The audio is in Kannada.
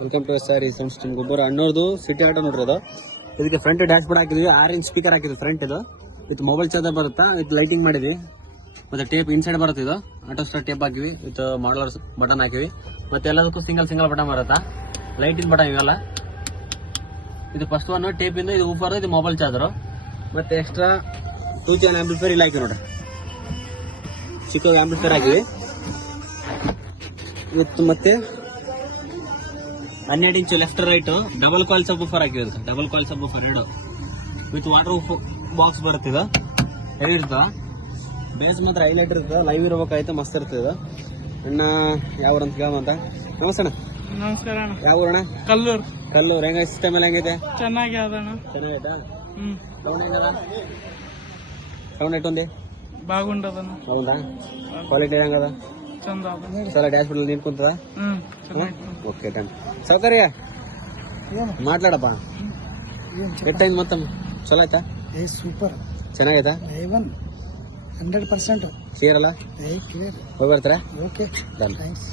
ವೆಲ್ಕಮ್ ಟು ಸಾರಿ ಸೌಂಡ್ ಸ್ಟೀಮ್ ಗೊಬ್ಬರ ಅಣ್ಣೋರ್ದು ಸಿಟಿ ಆಟೋ ನೋಡ್ರಿ ಅದು. ಇದಕ್ಕೆ ಫ್ರಂಟ್ ಡ್ಯಾಶ್ ಬೋರ್ಡ್ ಹಾಕಿದ್ವಿ, 6 ಇಂಚ್ ಸ್ಪೀಕರ್ ಹಾಕಿದ್ವಿ ಫ್ರಂಟ್. ಇದು ವಿತ್ ಮೊಬೈಲ್ ಚಾರ್ಜರ್ ಬರುತ್ತಾ, ವಿತ್ ಲೈಟಿಂಗ್ ಮಾಡಿದ್ವಿ. ಮತ್ತೆ ಟೇಪ್ ಇನ್ಸೈಡ್ ಬರುತ್ತೆ. ಇದು ಆಟೋ ಸ್ಟಾರ್ಟ್ ಟೇಪ್ ಹಾಕಿವಿ, ವಿತ್ ಮಾಡಲರ್ ಬಟನ್ ಹಾಕಿವಿ. ಮತ್ತೆ ಎಲ್ಲದಕ್ಕೂ ಸಿಂಗಲ್ ಬಟನ್ ಬರುತ್ತಾ, ಲೈಟಿನ ಬಟನ್ ಇವೆಲ್ಲ. ಇದು ಫಸ್ಟ್ ಒನ್ ಟೇಪ್ ಇಂದ, ಇದು ಊಫರ್, ಇದು ಮೊಬೈಲ್ ಚಾರ್ಜರ್. ಮತ್ತೆ ಎಕ್ಸ್ಟ್ರಾ 2 channel ಆಂಪ್ಲಿಫೈರ್ ಇಲ್ಲಿ ಹಾಕಿ ನೋಡ್ರಿ, ಚಿಕ್ಕ ಆಂಪ್ಲಿಫೈರ್ ಹಾಕಿವಿ. ವಿತ್ ಮತ್ತೆ 12 inch left right double coil subwoofer ಹಾಕಿವಿ. Double coil subwoofer 2 with water box ಬರುತ್ತೆ. ಇದು ಹೆವಿ ಇರ್ತದ, ಬೇಸ್ ಮಾತ್ರ ಹೈಲೈಟ್ ಇರ್ತದ. ಲೈವ್ ಇರ್ಬೇಕಾಯ್ತು, ಮಸ್ತ್ ಇರ್ತದ. ಅಣ್ಣ ಯಾವ ಊರಂತ ಕೇಳಂತ. ನಮಸ್ತೆ ಅಣ್ಣ. ನಮಸ್ಕಾರ ಅಣ್ಣ. ಯಾವ ಊರಣ್ಣ? ಕಲ್ಲೂರು. ಕಲ್ಲೂರು. ಹೆಂಗ ಸಿಸ್ಟಮ್ ಎಲ್ಲ ಹೆಂಗೈತೆ? ಚೆನ್ನಾಗಿ ಅದಣ್ಣ. ಚೆನ್ನಾಗೈತಾ? ಸೌಂಡ್ ಹೆಂಗದ? ಸೌಂಡ್ ಎಷ್ಟೊಂದಿ ಬಾಗುಂಡದಣ್ಣ. ಹೌದಾ? ಕ್ವಾಲಿಟಿ ಹೆಂಗದ? ಚಂದ ಅದ. ಸಲ ಡ್ಯಾಶ್ ಬೋರ್ಡ್ ನೀನ್ ಕುಂತದ? Okay done. ಸೌಕರ್ಯ ಮಾತಾಡಪ್ಪ. ಎಷ್ಟೈಂದು ಮೊತ್ತ ಚಲೋ ಆಯ್ತಾ? ಸೂಪರ್ ಚೆನ್ನಾಗೈತಾ? 100% ಕ್ಲಿಯರ್ ಅಲ್ಲ? ಹೋಗಿ ಬರ್ತಾರ? Okay done. ಥ್ಯಾಂಕ್ಸ್.